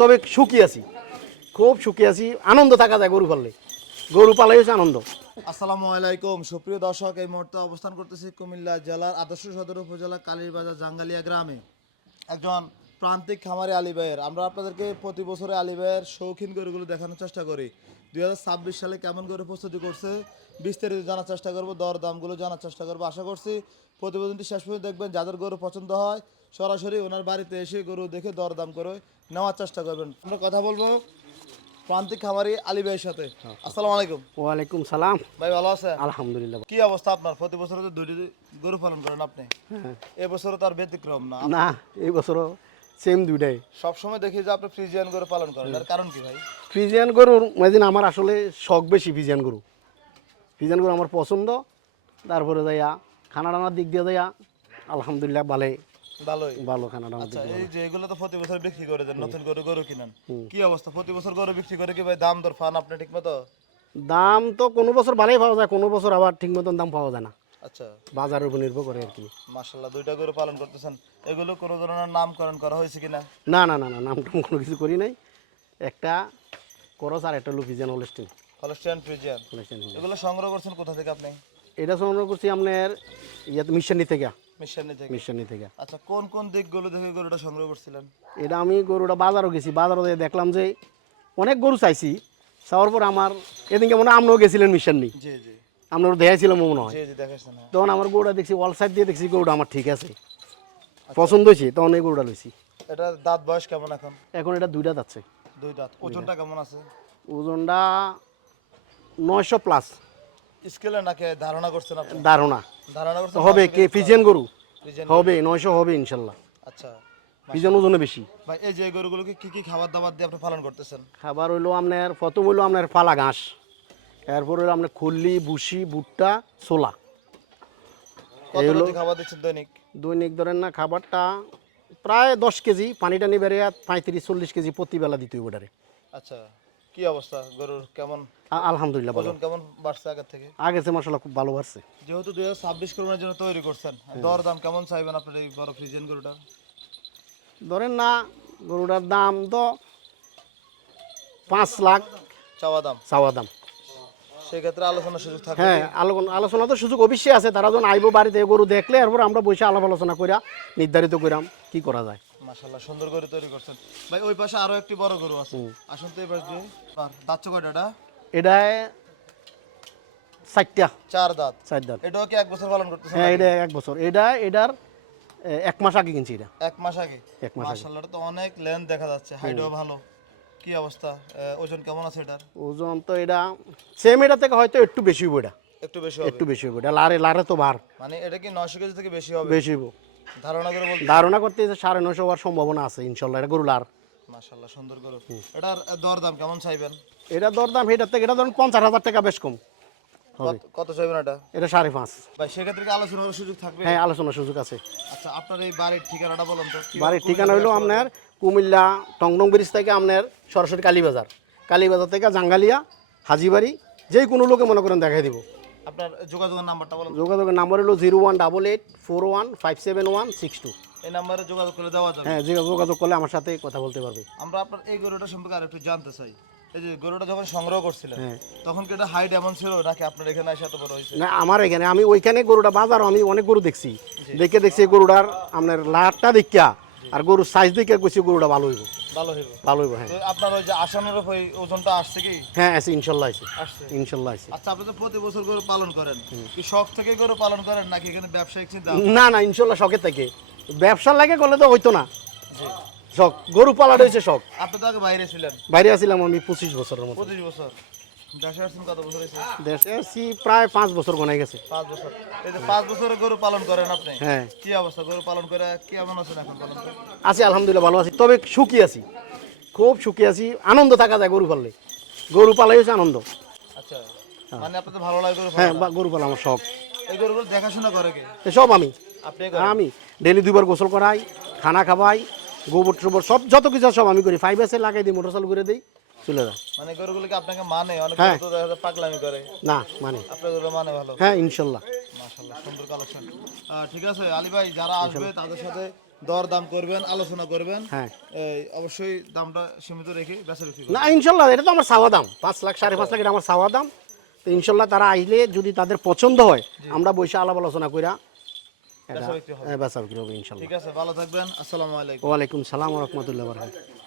তবে সুখী আছি, খুব সুখী আছি। আনন্দ থাকা যায় গরু পাললে, গরু পালাই হচ্ছে আনন্দ। আসসালামু আলাইকুম সুপ্রিয় দর্শক, এই মুহূর্তে অবস্থান করতেছি কুমিল্লা জেলার আদর্শ সদর উপজেলা কালীরবাজার জাঙ্গালিয়া গ্রামে একজন প্রান্তিক খামারি আলী ভাইয়ের। আমরা আপনাদেরকে প্রতি বছরে আলী ভাইয়ের শৌখিন গরুগুলো দেখানোর চেষ্টা করি। 2026 সালে কেমন গরু প্রস্তুতি করছে বিস্তারিত জানার চেষ্টা করব, দর দামগুলো জানার চেষ্টা করবো। আশা করছি প্রতিবেদনটি শেষ পর্যন্ত দেখবেন। যাদের গরু পছন্দ হয় সরাসরি ওনার বাড়িতে এসে গরু দেখে দর দাম করে নেওয়ার চেষ্টা করবেন। আমরা কথা বলবো প্রান্তিক খামারি আলী ভাইয়ের সাথে। আসসালামু আলাইকুম ওয়ালাইকুম সালাম। ভাই, ভালো আছে? আলহামদুলিল্লাহ। কি অবস্থা আপনার? প্রতি বছর তো দুইটি গরু পালন করেন আপনি, এবছরও তার ব্যতিক্রম না? না, এই বছরও সেম দুইটাই। সবসময় দেখি যে আপনি ফ্রিজিয়ান গরু পালন করেন, এর কারণ কি ভাই? ফ্রিজিয়ান গরুর মাঝে আমার আসলে শখ বেশি। ফ্রিজিয়ান গরু আমার পছন্দ। তারপরে যাইয়া খানা টানার দিক দিয়ে যাইয়া আলহামদুলিল্লাহ ভালোই ভালো খানা টানার দিক আচ্ছা, দিয়ে। এই যে এগুলো তো প্রতি বছর বিক্রি করে দেন, নতুন গরু কিনেন, কি অবস্থা প্রতি বছর গরু বিক্রি করে? কি ভাই দাম দর পান আপনি ঠিক মতো? দাম তো কোনো বছর ভালোই পাওয়া যায়, কোনো বছর আবার ঠিক মতন দাম পাওয়া যায় না। আচ্ছা, বাজারের উপর নির্ভর করে আর কি। মাশাআল্লাহ, দুইটা গরু পালন করতেছেন। এগুলো কোনো ধরনের নামকরণ করা হয়েছে কিনা? না না না না, নাম টাম কোনো কিছু করি নাই। একটা করস আর একটা হলো ফ্রিজিয়ান হোলস্টিন। Holstein Friesian. এগুলো সংগ্রহ করছেন কোথা থেকে আপনি? এটা সংগ্রহ করছি আপনার ইয়াতে মিশানি থেকে। মিশানি থেকে। আচ্ছা, কোন কোন দিকগুলো দেখে গরুটা সংগ্রহ করছিলেন? এটা আমি গরুটা বাজারও গেছি, বাজারও গিয়ে দেখলাম যে অনেক গরু চাইছি। চাওয়ার পর আমার এদিকে মনে হয় আপনিও গেছিলেন মিশানি, জি জি আপনার দেখাইছিলাম মনে হয়। জি জি, দেখাচ্ছেন। তখন আমার গরুটা দেখছি ওয়াল সাইড দিয়ে দেখছি গরুটা আমার ঠিক আছে, পছন্দ হয়েছে, তখন এই গরুটা লইছি। এটা দাঁত বয়স কেমন এখন? এখন এটা দুইটা যাচ্ছে। দুই দাঁত। ওজনটা কেমন আছে? ওজনটা 900 প্লাস। স্কেলে নাকি ধারণা করছেন আপনি? ধারণা ধারণা করছেন হবে 900 কে কেজি ফিজিয়ান গরু ফ্রিজিয়ান হবে, 900 হবে ইনশাল্লাহ। আচ্ছা ফিজিয়ান ওজনে বেশি। ভাই, এই যে গরুগুলোকে কি কি খাবার দাবার দিয়ে আপনি পালন করতেছেন? খাবার হইলো আপনার প্রথম হইলো আপনার পালা ঘাস, এরপর হইলো আপনার খুল্লি, ভুসি, ভুট্টা, ছোলা। কত এগুলো কেজি খাবার দিচ্ছেন দৈনিক? দৈনিক ধরেন না খাবারটা প্রায় 10 কেজি, পানি টানি বেড়ে 35-40 কেজি প্রতিবেলা দিতে হবে ওটারে। আচ্ছা, কি অবস্থা গরুর কেমন? আলহামদুলিল্লাহ ভালো। ওজন কেমন বাড়ছে আগের থেকে? আগেছে মাসাল্লাহ খুব ভালো বাড়ছে। যেহেতু 2026 করোনার জন্য তৈরি করছেন, দর দাম কেমন চাইবেন আপনার এই বড় ফ্রিজিয়ান গরুটা? ধরেন না গরুটার দাম তো 5 লাখ চাওয়া দাম। চাওয়া দাম। সেক্ষেত্রে আলোচনার সুযোগ থাকবে? হ্যাঁ, আলোচনা তো সুযোগ অবশ্যই আছে। তারা যখন আইবো বাড়িতে গরু দেখলে এরপর আমরা বসে আলাপ আলোচনা কইরা নির্ধারিত কইরাম কি করা যায়। মাশাআল্লাহ, সুন্দর গরু তৈরি করছেন ভাই। ওই পাশে আরো একটি বড় গরু আছে, আসুন তো এই পাশ দিয়ে। আর দাঁত কয়টা এটা? এটা 4টা। 4 দাঁত। 4 দাঁত। এটাও কি 1 বছর পালন করতেছেন? হ্যাঁ, এটা 1 বছর। এটার 1 মাস আগে কিনছি এটা। 1 মাস আগে। 1 মাস আগে। মাশাআল্লাহ, এটা তো অনেক লেন্থ দেখা যাচ্ছে, হাইটও ভালো। কি অবস্থা, ওজন কেমন আছে এটার? ওজন তো এটা সেম, এটা থেকে হয়তো একটু বেশি হইব। এটা একটু বেশি হবে? একটু বেশি হইব। এটা লারে তো ভার মানে এটা কি 900 কেজি থেকে বেশি হবে? বেশি হইব। ধারণা করে বলতে? ধারণা করতে 950 হওয়ার সম্ভাবনা আছে ইনশাল্লাহ। এটা গরু লার। মাশাআল্লাহ, সুন্দর গরু। এটার দর দাম কেমন চাইবেন? এটা দরদাম এটার থেকে এটা ধরুন 50,000 টাকা বেশ কম হবে। কত চাইবেন এটা? এটা 5.5। ভাই, সেক্ষেত্রে কি আলোচনা করার সুযোগ থাকবে? হ্যাঁ, আলোচনার সুযোগ আছে। আচ্ছা, আপনার এই বাড়ির ঠিকানাটা বলুন তো। বাড়ির ঠিকানা হইলো আপনার কুমিল্লা টংটং ব্রিজ থেকে আপনার সরাসরি কালীবাজার থেকে জাঙ্গালিয়া হাজিবাড়ি, যে কোনো লোকে মনে করেন দেখাই দিব। আপনার যোগাযোগের নাম্বারটা বলুন। যোগাযোগের নাম্বার হলো 01884157162। এই নাম্বারে যোগাযোগ করে দেওয়া যাবে? হ্যাঁ, যোগাযোগ করলে আমার সাথে কথা বলতে পারবে। আমরা আপনার এই গরুটা সম্পর্কে আরেকটু জানতে চাই। এই যে গরুটা যখন সংগ্রহ করছিলেন, হ্যাঁ, তখন কি এটা হাইট এমন ছিল নাকি আপনার এখানে এসে এত বড় হয়েছে? না আমার এখানে আমি ওইখানে গরুটা বাজারও আমি অনেক গরু দেখছি, দেখছি গরুটার আপনার লাটটা দেখিয়া আর গরুর সাইজ দেখে কইছি গরুটা ভালো হইব। ভালো হইব। হ্যাঁ, তো আপনার ওই যে আসানোর ওই ওজনটা আসছে কি? হ্যাঁ আছে ইনশাল্লাহ, আছে আসছে ইনশাল্লাহ আছে। আচ্ছা, আপনি তো প্রতি বছর গরু পালন করেন, কি শখ থেকে গরু পালন করেন নাকি এখানে ব্যবসায়িক চিন্তা? না না, ইনশাল্লাহ শখের থেকে। ব্যবসা লাগে করলে তো হইতো না। শখ, গরু পালাটা হয়েছে শখ। আপনি তো আগে বাইরে ছিলেন। বাইরে আছিলাম আমি 25 বছরের মতো। 25 বছর। দেশে আসছেন কত বছর হয়েছে? দেশে আছি প্রায় 5 বছর গনাই গেছে। 5 বছর। এই যে 5 বছরের গরু পালন করেন আপনি, হ্যাঁ। কি অবস্থা গরু পালন করে কেমন আছেন এখন বলেন তো? আছি আলহামদুলিল্লাহ ভালো আছি, তবে সুখী আছি, খুব সুখী আছি। আনন্দ থাকা যায় গরু পাললে, গরু পালাই হচ্ছে আনন্দ। আচ্ছা, মানে আপনাদের ভালো লাগে গরু হ্যাঁ, পালন? গরু পালা আমার শখ। এই গরুগুলো দেখাশোনা করে কে? সব আমি আপনি করেন? আমি ডেলি 2 বার গোসল করাই, খানা খাওয়াই, গোবর টোবর সব যত কিছু সব আমি করি। 5S লাগাই দিই, মোটর চালু করে দিই, চলে যায়। মানে গরুগুলো কি আপনাকে মানে? অনেক হ্যাঁ। গরু তো দেখা যায় পাগলামি করে। না মানে, আপনার গরু মানে ভালো? হ্যাঁ ইনশাল্লাহ। মাশাআল্লাহ, সুন্দর কালেকশন। ঠিক আছে আলী ভাই, যারা আসবে তাদের সাথে দর দাম করবেন, আলোচনা করবেন। হ্যাঁ। অবশ্যই দামটা সীমিত রেখে বেচা বিক্রি করবেন। না ইনশাল্লাহ, এটা তো আমার চাওয়া দাম 5 লাখ 5.5 লাখ, এটা আমার চাওয়া দাম। তো ইনশাল্লাহ তারা আইলে যদি তাদের পছন্দ হয়, আমরা বসে আলাপ আলোচনা কইরা এটা বেচা বিক্রি হবে। বেচা বিক্রি হবে ইনশাল্লাহ। ঠিক আছে, ভালো থাকবেন। আসসালামু আলাইকুম। ওয়ালাইকুম সালাম ওয়া রাহমাতুল্লাহি ওয়া বারাকাতুহু।